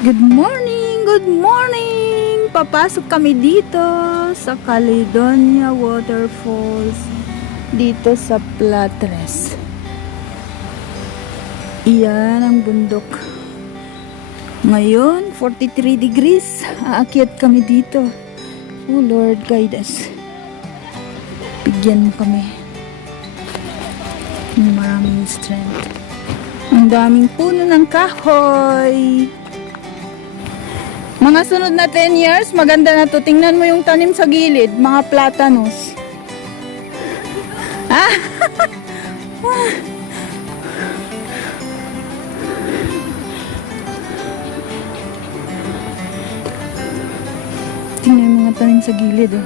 Good morning! Good morning! Papasok kami dito sa Caledonia Waterfalls dito sa Platres. Iyan ang bundok. Ngayon, 43 degrees. Aakyat kami dito. Oh Lord, guide us. Bigyan mo kami ng maraming strength. Ang daming puno ng kahoy. Mga sunod na 10 years, maganda na to. Tingnan mo yung tanim sa gilid, mga platanos. Ah! Tingnan yung mga tanim sa gilid, oh.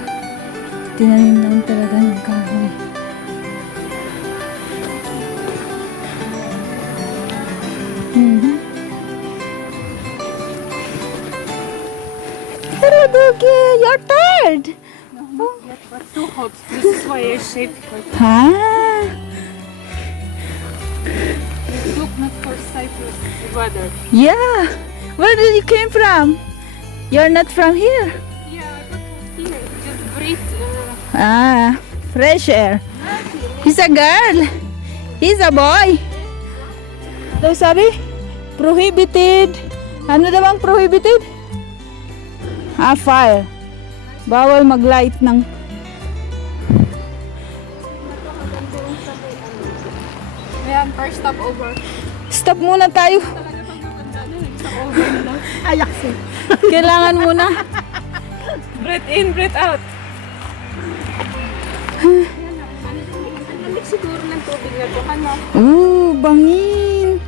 Tinanim lang talaga ng kahoy. Hello, Doogie! You're tired! Not yet, but too hot. This is why I shaved for it. Ah! Look, not for Cyprus weather. Yeah! Where did you came from? You're not from here? Yeah, but here, just breathe. Ah, fresh air. He's a girl. He's a boy. Ano sabi? Prohibited. Ano daw ang prohibited? Ah, fire. Bawal mag-light ng... Ayan, first stop over. Stop muna tayo. Talaga pag maganda na, stop over na lang. Ayaksin. Kailangan muna. Breath in, breath out. Lamig siguro ng tubig na to, ano? Bangin.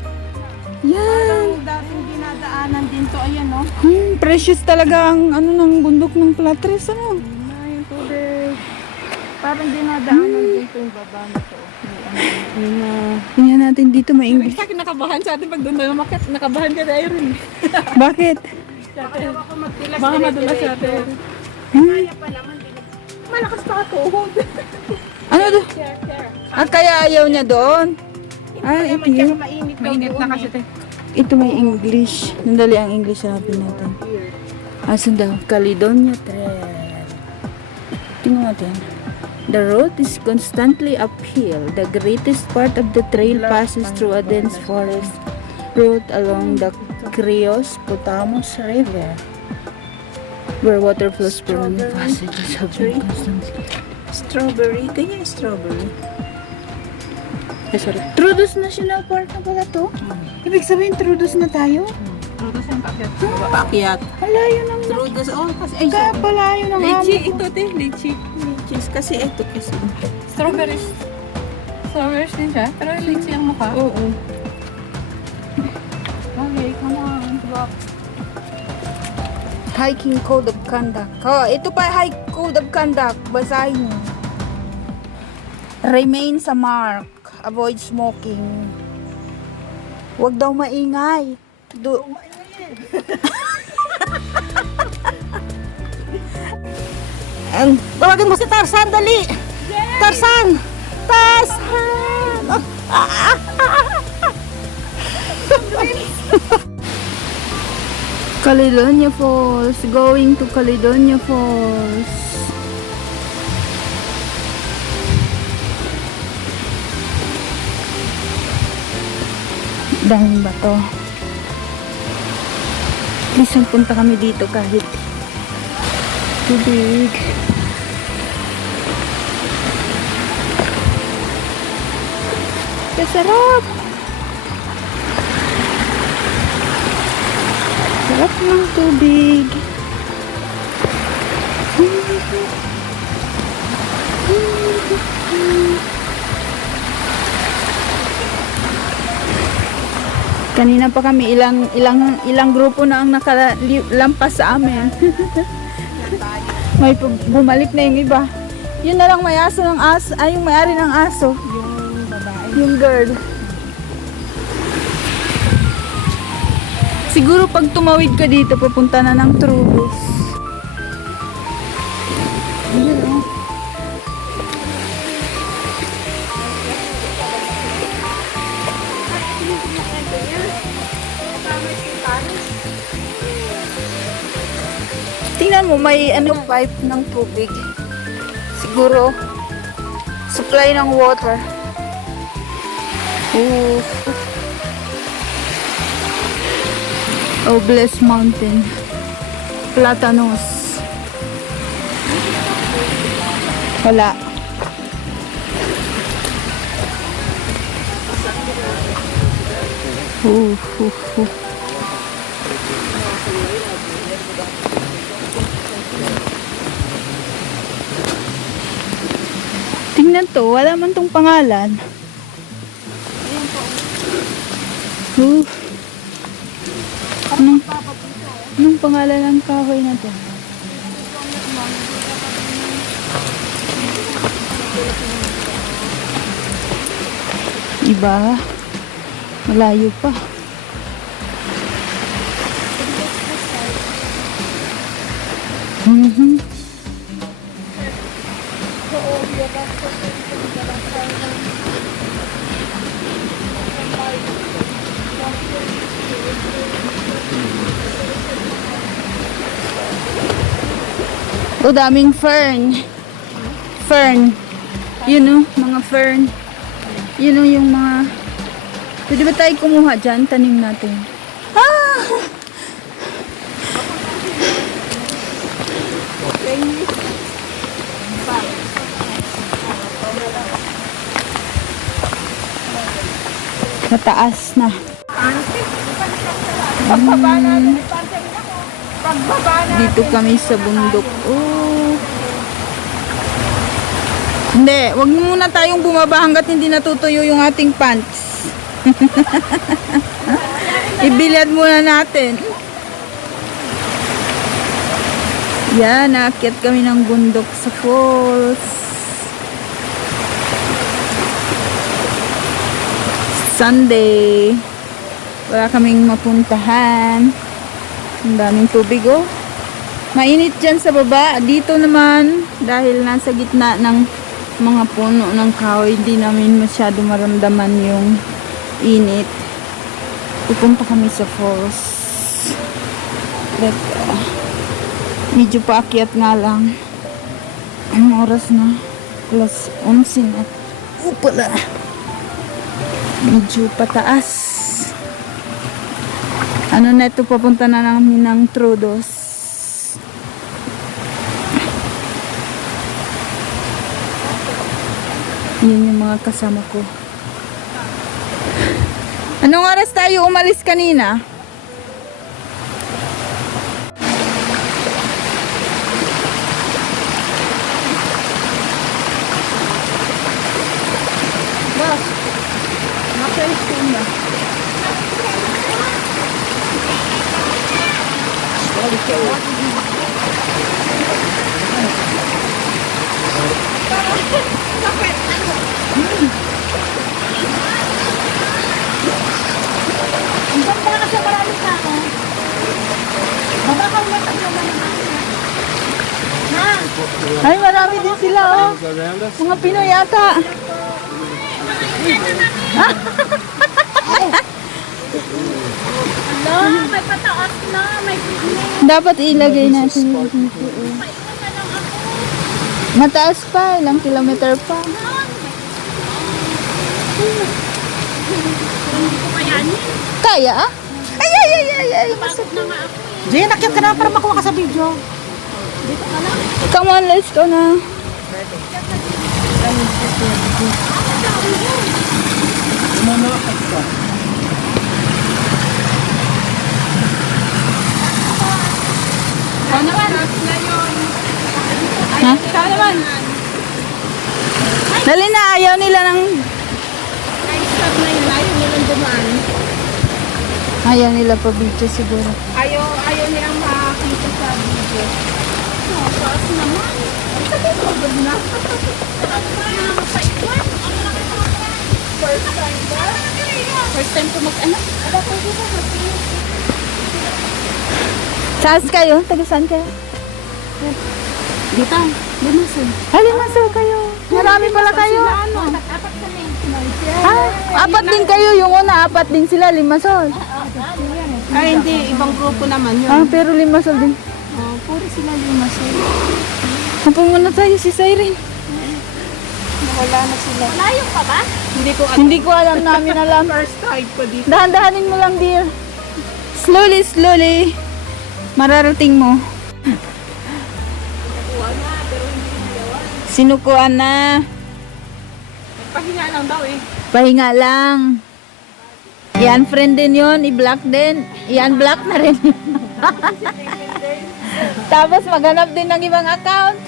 Yan. Ang dating dinadaanan din to, ayan, no? Precious talaga ang ano ng bundok ng Platres, ano? Na yung tubig. Parang dinadaanan din to yung baba na to. Tingnan natin dito may English. Sa akin nakabahan sa atin pag doon na umakyat, nakabahan ka na Irene. Bakit? Baka madulas sa atin. Malakas pa tuhod. Ano to? Chair. At kaya ayaw niya doon? Ah, ito yun. Mainit na kasi. Ito may English. Nandali ang English hanapin natin. Asan daw? Caledonia Trail. Tingnan natin. The road is constantly uphill. The greatest part of the trail passes through a dense forest route along the Krios Potamos River, where water flows from the passages have been constantly. Strawberry? Tingnan yung strawberry. Sorry. Troodos National Park na pala to? Ibig sabihin, Troodos na tayo? Trudos yung pakyat. Pakyat. Malayo ng... Trudos, kasi ay, Kaya palayo ng lychee, hamon. ito te, lychee. Lychees. Kasi ito kasi. Strawberries. Strawberries din siya, pero lychee ang mukha. Oo. Okay, come on, walk. Hiking Code of Conduct. Oh, ito pa Hike Code of Conduct. Basahin niyo. Remain sa mark. Avoid smoking. Huwag daw maingay. Tawagin mo si Tarzan, dali! Tarzan! Tarzan! Caledonia Falls. Going to Caledonia Falls. Daming bato. Please, punta kami dito kahit tubig. Kasarap! Sarap ng tubig. Kanina pa kami ilang grupo na ang nakalampas sa amin. May bumalik na yung iba. Yun na lang may aso ng aso, ay yung may-ari ng aso. Yung babae. Yung girl. Siguro pag tumawid ka dito, papunta na ng Troodos. Yun, oh. Tingnan mo, may ano, pipe ng tubig. Siguro, supply ng water. Oh. Oh, Blessed Mountain. Platanos. Wala. Uh. Tingnan to, wala man tong pangalan. Anong pangalan ng kahoy na to? Iba. Malayo pa. Mhm. O, daming fern. Fern. Yun o, mga fern. Yun o yung mga... Pwede ba tayo kumuha dyan? Tanim natin. Ah! Mataas na. Dito kami sa bundok. Oh. Hindi, wag muna tayong bumaba hanggat hindi natutuyo yung ating pants. Ibilad muna natin. Yan, naakyat kami ng bundok sa falls. Sunday. Wala kaming mapuntahan. Ang daming tubig, oh. Mainit dyan sa baba. Dito naman, dahil nasa gitna ng mga puno ng kahoy, hindi namin masyado maramdaman yung init. Pupunta kami sa falls. But, medyo paakyat nga lang. Anong oras na? Plus 11 na. Pala. Medyo pataas. Ano na ito, papunta na namin ng Trudos. Yun yung mga kasama ko. Anong oras tayo umalis kanina? Boss, naka-school na. Ang ganda kasi maraming tao. Babakaw na tayo naman. Ay, marami din sila, oh. Mga Pinoy yata. Hello, may pataas na, may picnic. Dapat ilagay natin yung dito, oh. Mataas pa, ilang kilometer pa. Kaya, ah? Ay, ay, ay, ay, ay. Jay, nakyat ka na para makuha ka sa video. Come on, let's go na. Ha? Ikaw naman. Dali na, ayaw nila ng... Stop na yun, ayaw nilang dumaan. Ayaw nila pa video siguro. Ayaw nilang makakita sa video. Oh, paas naman. Sabi ko, good na. First time ba? First time ko mag-ano? Saan kayo? Taga saan kayo? Dito, Limassol. Ay, Limassol kayo. Marami pala kayo. Apat kami. Ah, apat din kayo. Yung una, apat din sila. Limassol. Ay, hindi. Ibang grupo naman yun. Ah, pero Limassol din. puro sila lima sila. Napun muna tayo si Siren. Wala na sila. Malayo pa ba? Hindi ko alam, namin alam. First time ko dito. Dahan-dahanin mo lang, dear. Slowly, slowly. Mararating mo. Sinukuan na. Pahinga lang daw eh. Pahinga lang. I-unfriend din yun. I-block din. I-unblock na rin. Tapos maghanap din ng ibang account.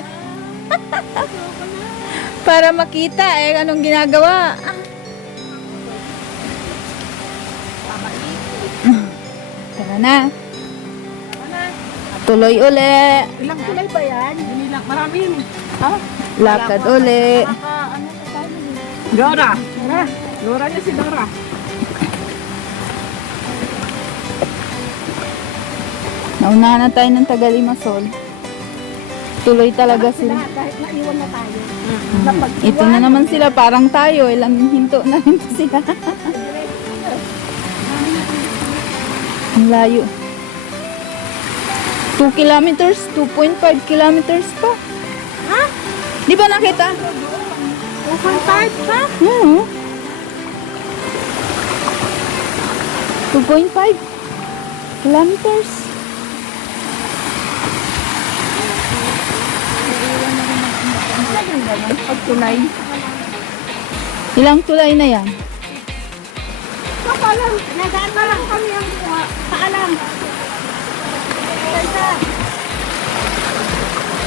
Para makita anong ginagawa. Tara na. Tuloy uli. Ilang tulay ba yan? Ilang. Marami yun eh. Ha? Lakad uli. Ano sa tayo? Dora. Dora. Dora niya si Dora. Naunahan na tayo ng Tagalimasol. Tuloy talaga sila. Kahit naiwan na tayo. Ito na naman sila, parang tayo. Ilang hinto na rin sila. Ang layo. 2 kilometers, 2.5 kilometers pa. Ha? Di ba nakita? 2.5 pa? 2.5 kilometers. Pagtulay. Ilang tulay na yan? Paalam. Nagaan pa lang kami ang paalam.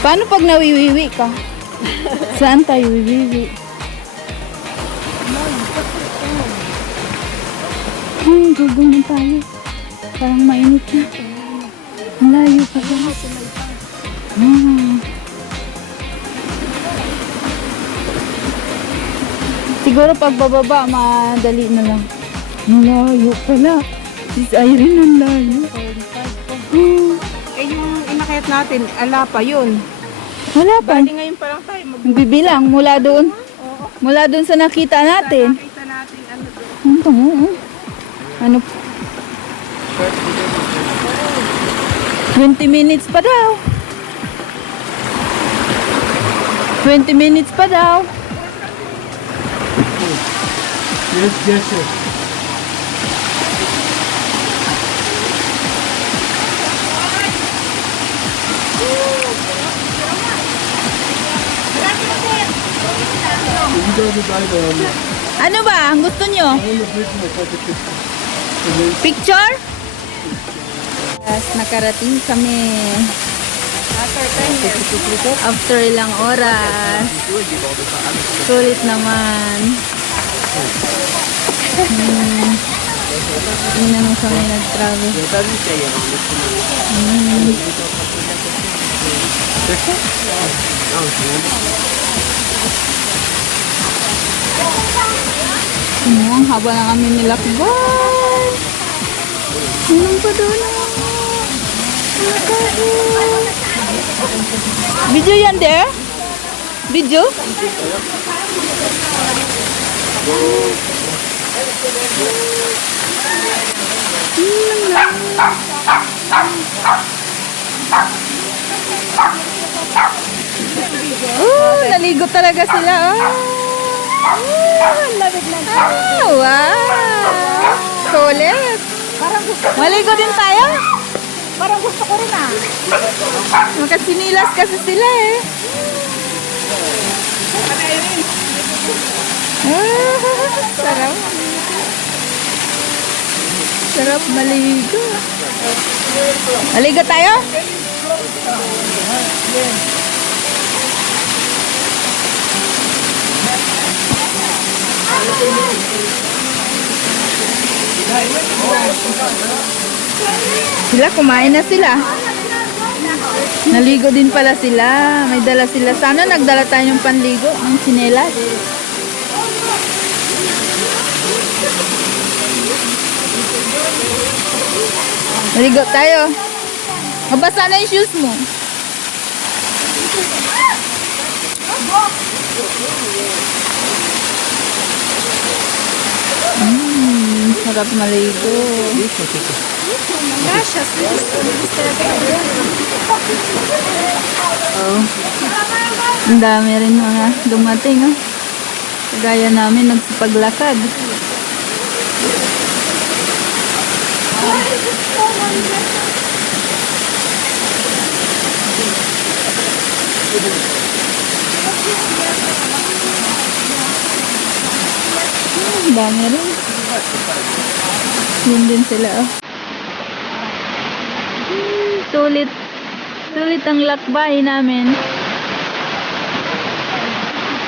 Paano pag nawiwiwi ka? Saan tayo wiwiwi? Ay, gagawin tayo. Parang mainit na. Malayo pa ba? Siguro pag bababa, madali na lang. Malayo pala. Sis Irene, ang layo. Eh yung inakayat natin, ala pa yun. Wala pa. Bali ngayon pa lang tayo Bibilang mula doon. Mula doon sa nakita natin. Nakita natin ano doon. Ano? 20 minutes pa daw. 20 minutes pa daw. Yes, yes, sir. Ano ba? Ang gusto nyo? Picture? Yes, nakarating kami. After ilang oras. Sulit naman. Hindi naman kami nag-travel. Ang haba na kami nilakbay. Anong pa doon? Video yan, there? Video? Naligo talaga sila. Wow! Kulit! Maligo din tayo? Parang gusto ko rin ah. Makasinilas kasi sila eh. Sarap. Sarap maligo. Maligo tayo? Sila, kumain na sila. Naligo din pala sila. May dala sila. Sana nagdala tayo ng panligo, ng sinelas. Naligo tayo. Mabasa na yung shoes mo. Sarap maligo. Gracias, Oh. Ang dami rin mga dumating, oh. Gaya namin nagsipaglakad. Ang dami rin. Yun din sila, oh. Sulit. Sulit ang lakbay namin.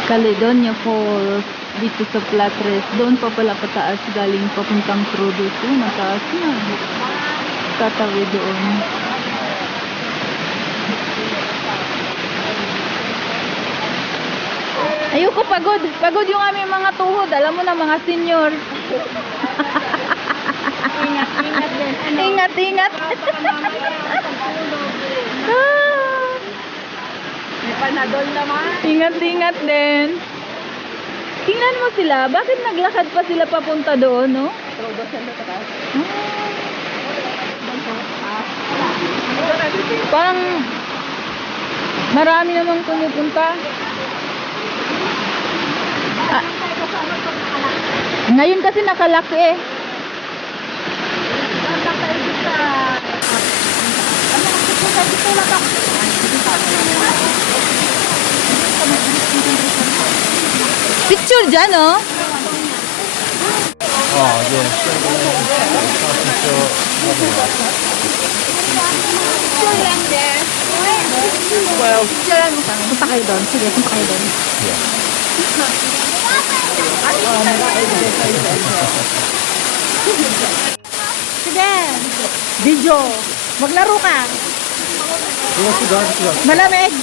Caledonia Falls dito sa Platres. Doon pa pala pataas galing papuntang Trudus. Mataas na. Tatawi doon. Ayoko pagod. Pagod yung aming mga tuhod. Alam mo na mga senior. Ingat din. Ingat, ingat. May panadol naman. Ingat, ingat din. Tingnan mo sila. Bakit naglakad pa sila papunta doon, no? Trodo sa taas. Parang marami namang pumupunta. Ah, ngayon kasi nakalaki eh. Picture dyan, oh. Oh, yes. Picture lang there. Picture lang. Punta kayo doon. Sige, punta kayo doon. Sige. Video. Maglaro ka. Malamig.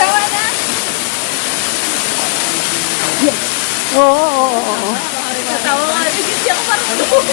Tawa na. Oo. Tawa ka. Hindi ako marunong.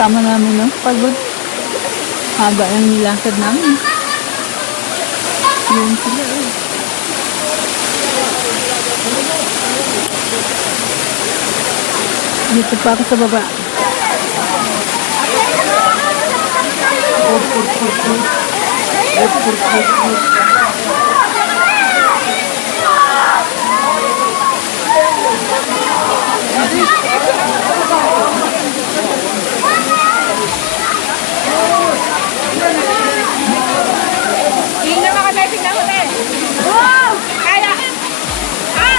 Sama namin, no? Pagod. Haba ng nilakad namin. Yun sila, eh. Dito pa ako sa baba. Tingnan mo kasi, tingnan mo din. Wow! Kaya! Ah!